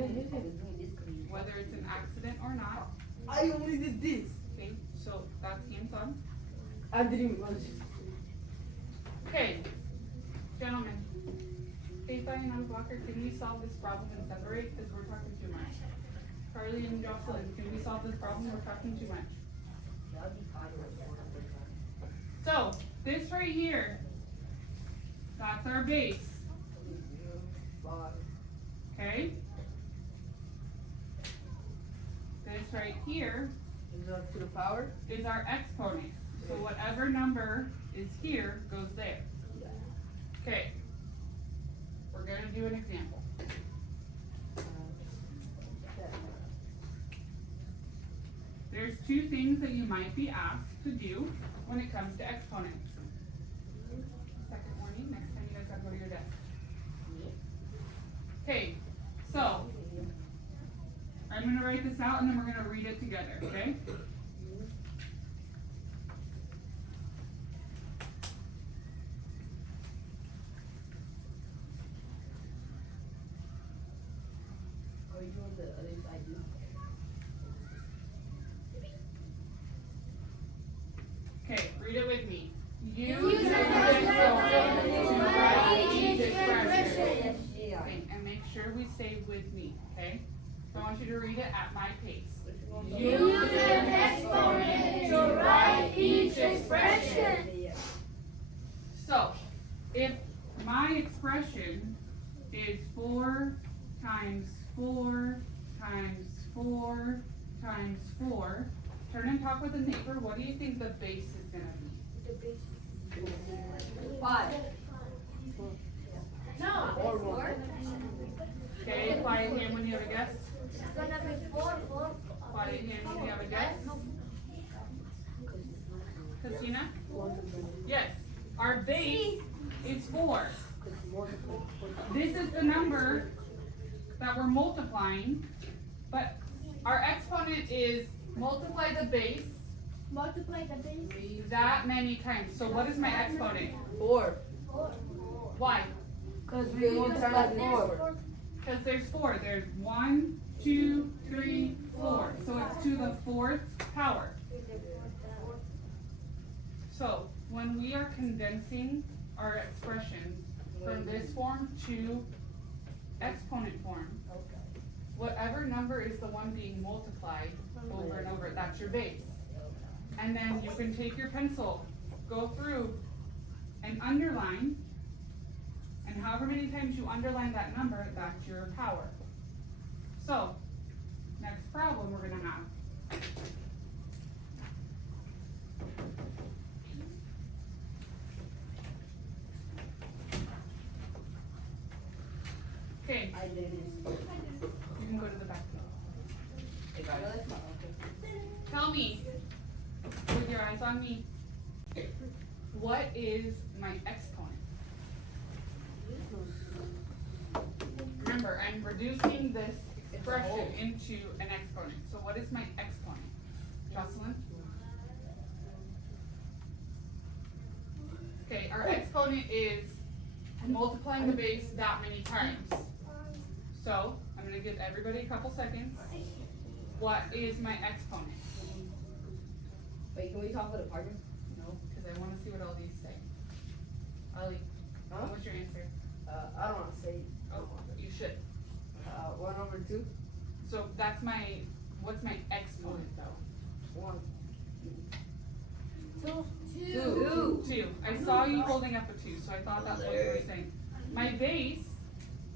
didn't hit it. Whether it's an accident or not. I only did this. Okay, so that's hands on. I didn't even watch it. Okay, gentlemen. Faitha and Unblocker, can we solve this problem and separate? Because we're talking too much. Carly and Jocelyn, can we solve this problem? We're talking too much. So, this right here, that's our base. Okay? This right here Is that to the power? is our exponent. So whatever number is here goes there. Okay. We're going to do an example. There's two things that you might be asked to do when it comes to exponents. Second warning, next time you guys gotta go to your desk. Okay, so I'm gonna write this out and then we're gonna read it together, okay? Are you doing the other side too? Okay, read it with me. Use an exponent to write each expression. Okay, and make sure we stay with me, okay? So I want you to read it at my pace. Use an exponent to write each expression. So, if my expression is 4 times 4 times 4 times 4, turn and talk with the neighbor. What do you think the base is going to be? 5. No, Or 1. Okay, quiet hand when you have a guess. it's gonna be 4. Quiet hand when you have a guess. Christina? Yes. Our base is 4. This is the number that we're multiplying, but our exponent is multiply the base Multiply the base. that many times. So what is my exponent? 4. 4. Why? Because we multiply 4. Because there's 4. There's 1, 2, 3, 4. So it's to the 4th power. So when we are condensing our expressions from this form to exponent form, whatever number is the one being multiplied over and over, that's your base. And then you can take your pencil, go through and underline, and however many times you underline that number, that's your power. So, next problem we're gonna have. Okay, I did it. you can go to the back. Hey guys. Tell me, with your eyes on me, what is my exponent? Remember, I'm reducing this expression into an exponent. So what is my exponent? Jocelyn? Okay, our exponent is multiplying the base that many times. So, I'm going to give everybody a couple seconds. What is my exponent? Wait, can we talk with a partner? No, because I want to see what all these say. Ali, Huh? what's your answer? I don't want to say. Oh, you should. 1 over 2. So that's my, what's my exponent though? 1. 2. 2. 2. I saw you holding up a 2, so I thought that's what you were saying. My base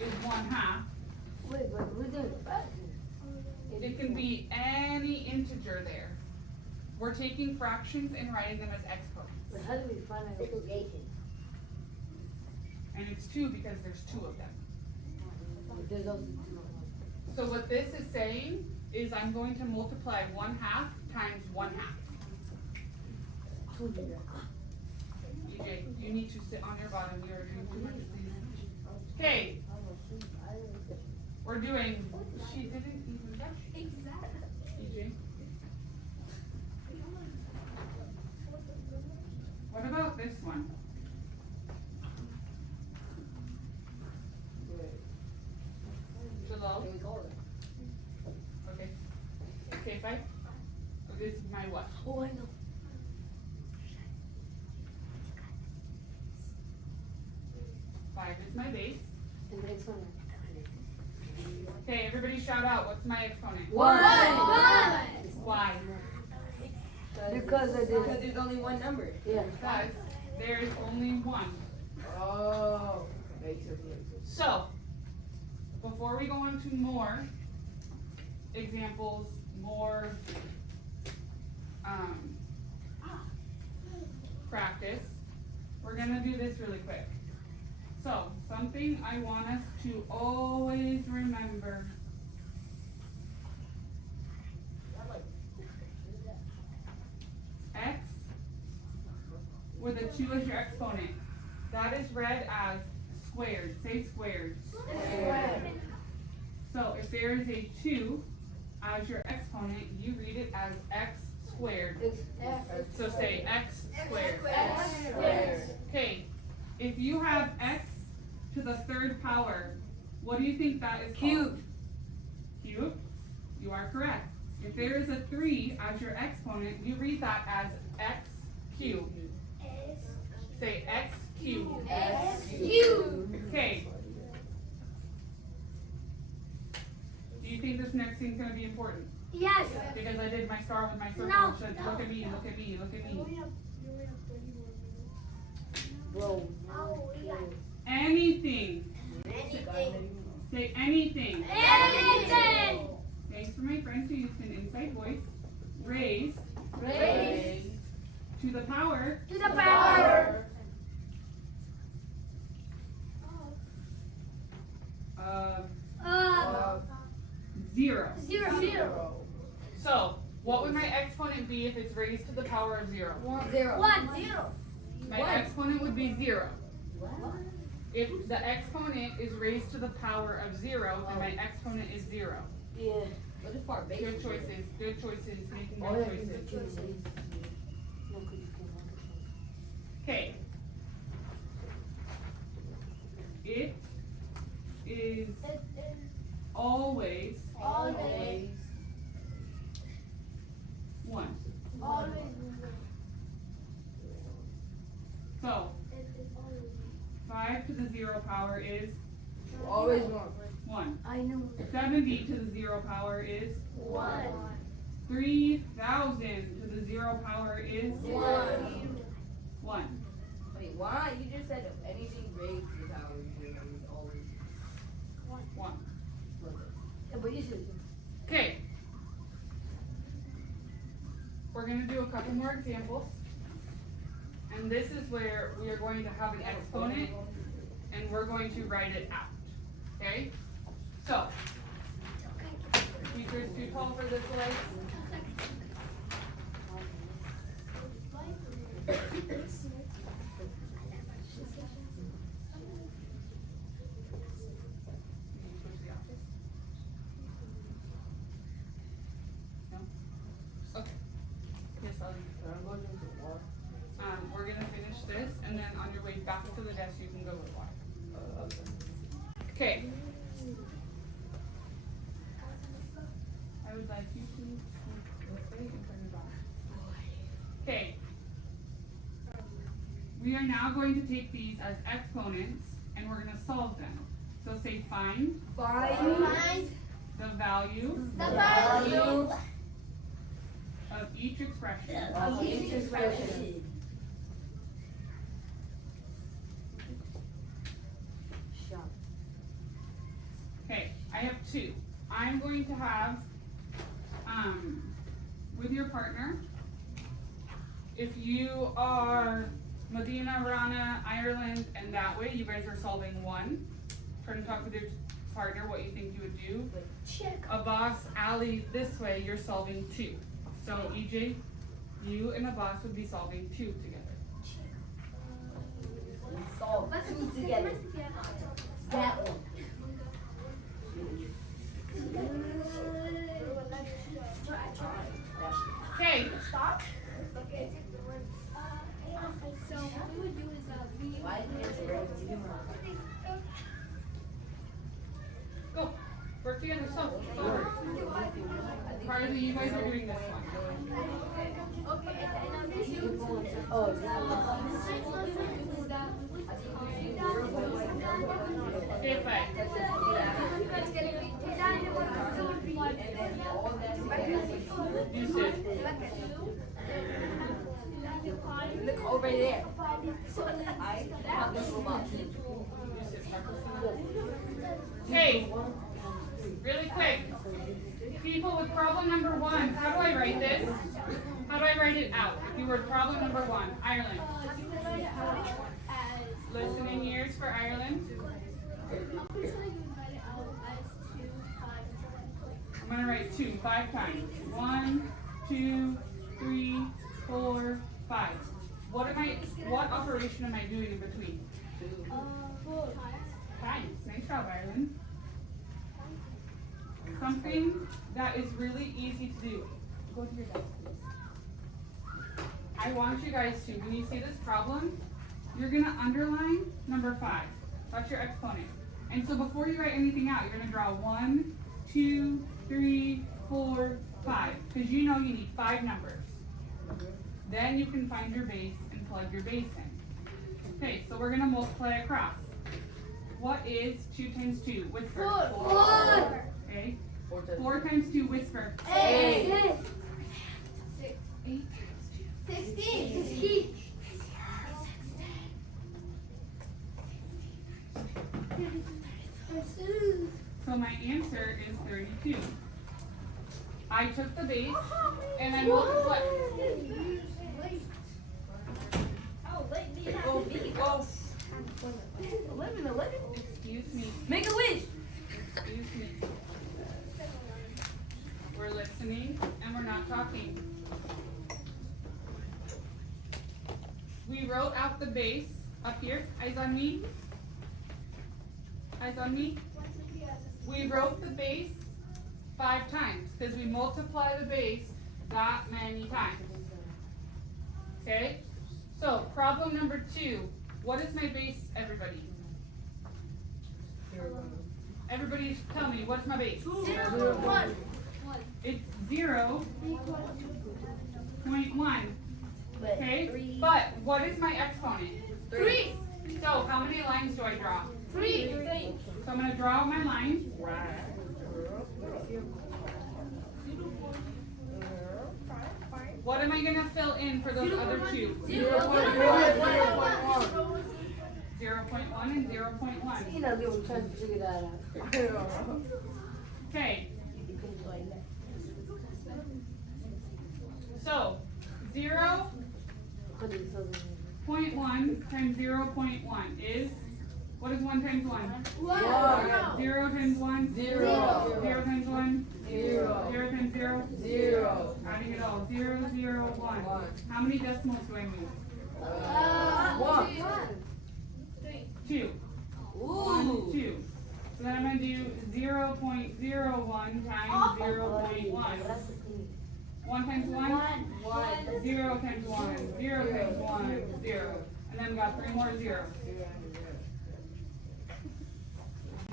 is 1/2. Wait, but we're doing It can be any integer there. We're taking fractions and writing them as exponents. But how do we find out? And it's 2 because there's 2 of them. There's also 2. So what this is saying is I'm going to multiply 1/2 times 1/2. 2 here. EJ, you need to sit on your bottom. You are doing too much, please. Okay, we're doing, she didn't even touch Exactly. EJ. What about this one? Jalal? we call it? Okay. Okay, 5. So this is my what? Oh, I know. 5 is my base. And the next one. Okay, everybody shout out. What's my exponent? One. Why? Because I did. Because there's only one number. Yeah. Because there is only one. Oh. Makes sense. So, before we go on to more examples, more practice, we're gonna do this really quick. So, something I want us to always remember. X with a 2 as your exponent. That is read as squared. Say squared. So if there is a 2 as your exponent, you read it as x squared. So say x squared. Okay, if you have x to the 3rd power, what do you think that is called? Cubed. Cubed? You are correct. If there is a 3 as your exponent, you read that as x cubed. Say x cubed. Okay. Do you think this next thing's gonna be important? Yes. Because I did my star with my circle. No. It said, look at me, look at me, look at me. Bro. Anything. Say anything. Anything. Thanks for my friends who used an inside voice. Raised Raised to the power to the power of of 0. 0. So, what would my exponent be if it's raised to the power of 0? 0. 1. My exponent would be 0. If the exponent is raised to the power of 0, then my exponent is 0. Yeah. What is part base? Good choices, good choices, making Oh, good yeah, choices. no, 'cause you can't. Okay. It is always Always. 1. Always. So, 5 to the 0 power is Always one. 1. I know. 70 to the 0 power is 1. 3,000 to the 0 power is 1. Wait, why? You just said anything raised to the power of 0 is always 1. Yeah, but you should. Okay. We're going to do a couple more examples. And this is where we are going to have an exponent and we're going to write it out. Okay? So, teacher's too tall for this light. No? Okay. Yes, I'll we're gonna finish this, and then on your way back to the desk, you can go with water. Okay. I would like you to sneak this way and turn it back. Okay. We are now going to take these as exponents, and we're gonna solve them. So say find Find the value the value of each expression. Of each expression. Shot. Okay, I have 2. I'm going to have, with your partner, if you are Medina, Rana, Ireland, and that way, you guys are solving 1. Try to talk with your partner what you think you would do. check. Abbas, Ali, this way, you're solving 2. So EJ, you and Abbas would be solving 2 together. Solve two together. That one. Okay, Stop. Okay. So what we would do is we Why didn't it raise 0? go. Work. work together. So, Carly, you guys are doing this one. Okay, and now this is Oh, Say five. it's gonna be You said. look over there. Okay, really quick. People with problem number 1, how do I write this? How do I write it out? If you were problem number 1, Ireland. Listening ears for Ireland. I'm going to write 2, 5 times. 1, 2, 3, 4, 5. What operation am I doing in between? Times. Nice job, Ireland. Something that is really easy to do. Go to your desk, please. I want you guys to, when you see this problem, you're going to underline number 5. That's your exponent. And so before you write anything out, you're going to draw 1, 2, 3, 4, 5. Because you know you need 5 numbers. Then you can find your base and plug your base in. Okay, so we're going to multiply across. What is 2 times 2? Whisper. 4. Okay. 4 times 2, whisper. 8. 8 16. So my answer is 32. I took the base and then multiplied. Excuse me. Make a wish. Excuse me. We're listening and we're not talking. We wrote out the base up here. Eyes on me. Eyes on me. We wrote the base 5 times because we multiply the base that many times. Okay? So, problem number 2. What is my base, everybody? Everybody tell me, what's my base? 1. It's 0.1. Okay? But what is my exponent? 3. So, how many lines do I draw? 3. So I'm going to draw out my lines. What am I going to fill in for those other two? 0.1 and 0.1. You know, they were trying to figure that out. Okay, so 0.1 times 0.1 is, what is 1 times 1? 0 times 1? 0. 0 times 1? 0. 0 times 0? 0. Adding it all. 0, 0, 1. How many decimals do I move? 2. 1, 2. So then I'm going to do 0.01 times 0.1. 1 times 1? 0 times 1. 0 times 1. 0. And then we got 3 more zeros.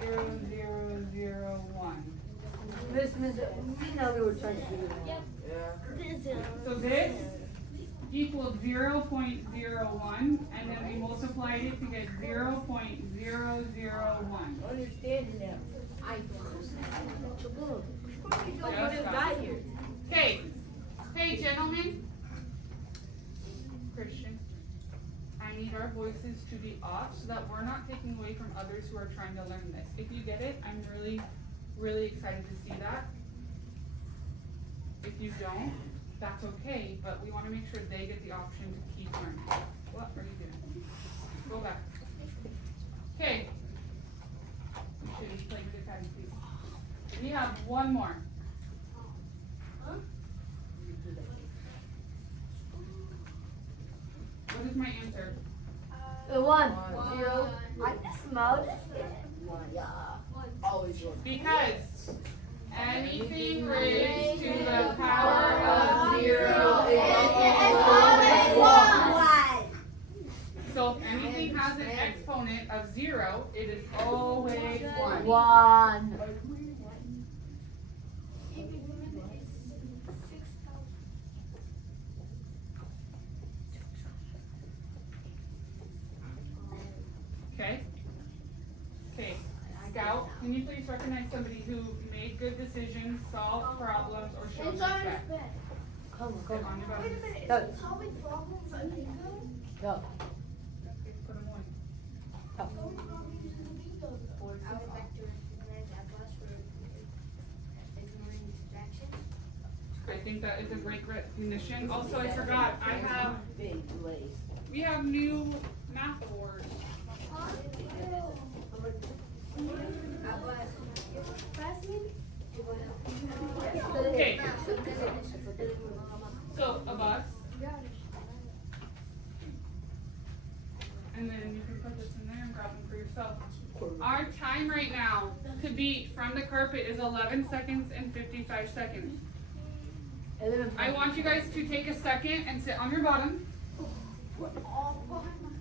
0, 0, 0, 1. Miss, we know we were trying to figure that out. So this equals 0.01, and then we multiplied it to get 0.001. Understand now. Okay. Hey, gentlemen. Christian, I need our voices to be off so that we're not taking away from others who are trying to learn this. If you get it, I'm really, really excited to see that. If you don't, that's okay, but we want to make sure they get the option to keep learning. What are you doing? Go back. Okay. We should play good time, please. We have one more. What is my answer? 1. 0. I can smell this. Because anything raised to the power of 0 is always 1. So if anything has an exponent of 0, it is always 1. 1. please recognize somebody who made good decisions, solved problems, or showed It's on his respect? bed. Come on, Sit come on on. your Wait a buttons. minute, Go. is solving problems a bingo? Go. Okay, put 'em away. Solving problems is a bingo. I would like to recognize Abbas for ignoring distractions. I think that is a great recognition. Also, I forgot, we have new math awards. Abbas, Pass me. Okay. So, Abbas, and then you can put this in there and grab them for yourself. Our time right now to beat from the carpet is 11 seconds and 55 seconds. I want you guys to take a second and sit on your bottom. All behind